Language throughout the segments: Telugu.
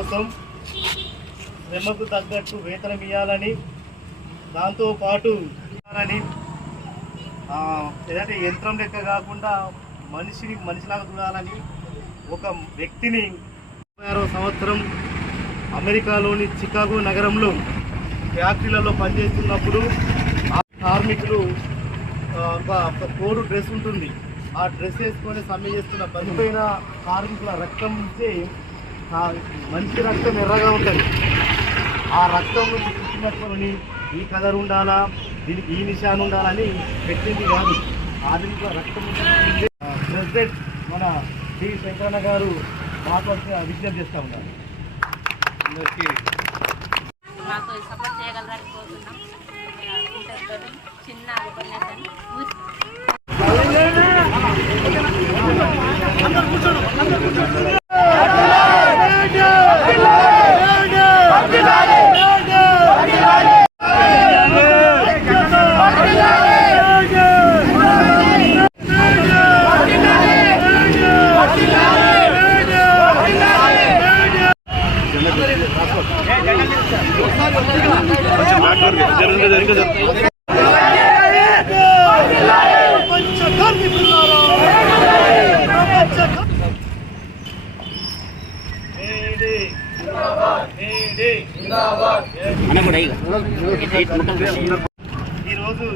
కోసం శ్రమకు తగ్గట్టు వేతనం ఇవ్వాలని దాంతోపాటు ఇవ్వాలని ఏదంటే యంత్రం లెక్క కాకుండా మనిషిని మనిషిలాగా చూడాలని ఒక వ్యక్తిని ఆరో సంవత్సరం అమెరికాలోని చికాగో నగరంలో ఫ్యాక్టరీలలో పనిచేస్తున్నప్పుడు ఆ కార్మికులు ఒక కోడు డ్రెస్ ఉంటుంది. ఆ డ్రెస్ వేసుకొని సమ్మె చేస్తున్న పనిపోయిన కార్మికుల రక్తం నుంచి మనిషి రక్తం ఎర్రగా ఉంటుంది. ఆ రక్తం నుంచి పుట్టినట్టుని ఈ కలర్ ఉండాలా? దీనికి ఈ నిశాన్ ఉండాలని పెట్టింది కాదు. ఆధునిక రక్తం ప్రెసిడెంట్ మన డి శంకరన్న గారు మాకు విజ్ఞప్తి చేస్తూ ఉన్నారు. అందరికీ మాకు సపోర్ట్ చేయగలరని కోరుతున్నాం. ఇంతటితో చిన్న ఉపన్యాసాన్ని ముగిస్తున్నాం. మేడే మేడే ఈరోజు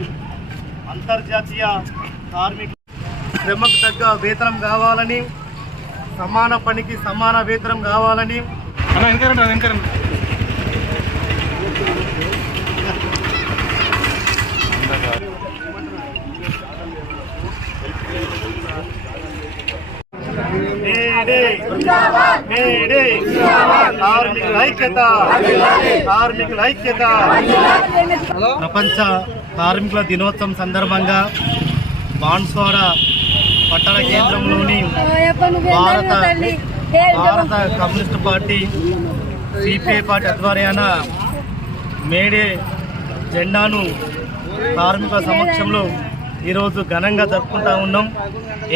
అంతర్జాతీయ కార్మిక శ్రమకు తగ్గ వేతనం కావాలని సమాన పనికి సమాన వేతనం కావాలని. మేడే మేడే కార్మికుల ఐక్యత కార్మికుల ఐక్యత ప్రపంచ కార్మికుల దినోత్సవం సందర్భంగా బాన్స్వాడ పట్టణ కేంద్రంలోని భారత భారత కమ్యూనిస్ట్ పార్టీ సిపిఐ పార్టీ ఆధ్వర్యాన మేడే జెండాను కార్మిక సమక్షంలో ఈరోజు ఘనంగా జరుపుకుంటా ఉన్నాం.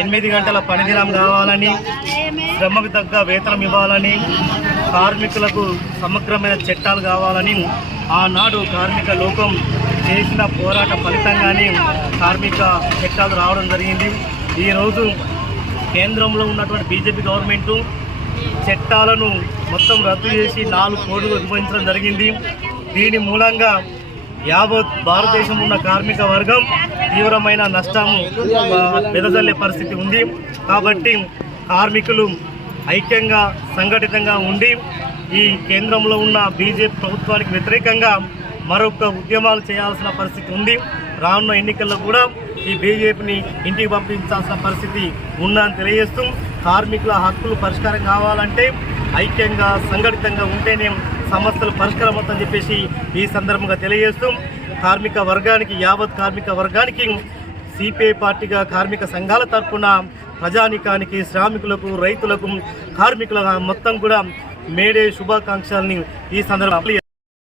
ఎనిమిది గంటల పనిదినం కావాలని శ్రమకు తగ్గ వేతనం ఇవ్వాలని కార్మికులకు సమగ్రమైన చట్టాలు కావాలని ఆనాడు కార్మిక లోకం చేసిన పోరాట ఫలితంగానే కార్మిక చట్టాలు రావడం జరిగింది. ఈరోజు కేంద్రంలో ఉన్నటువంటి బీజేపీ గవర్నమెంటు చట్టాలను మొత్తం రద్దు చేసి నాలుగు కోట్లు నిర్వహించడం జరిగింది. దీని మూలంగా యావత్ భారతదేశం ఉన్న కార్మిక వర్గం తీవ్రమైన నష్టము ఆ, వెదజల్లే పరిస్థితి ఉంది. కాబట్టి కార్మికులు ఐక్యంగా సంఘటితంగా ఉండి ఈ కేంద్రంలో ఉన్న బీజేపీ ప్రభుత్వానికి వ్యతిరేకంగా మరొక ఉద్యమాలు చేయాల్సిన పరిస్థితి ఉంది. రానున్న ఎన్నికల్లో కూడా ఈ బీజేపీని ఇంటికి పంపించాల్సిన పరిస్థితి ఉందని తెలియజేస్తూ కార్మికుల హక్కులు పరిష్కారం కావాలంటే ఐక్యంగా సంఘటితంగా ఉంటేనే సమస్యలు పరిష్కారం అవుతుందని చెప్పేసి ఈ సందర్భంగా తెలియజేస్తూ కార్మిక వర్గానికి యావత్ కార్మిక వర్గానికి సిపిఐ పార్టీగా కార్మిక సంఘాల తరఫున ప్రజానికానికి శ్రామికులకు రైతులకు కార్మికుల మొత్తం కూడా మేడే శుభాకాంక్షల్ని ఈ సందర్భంలో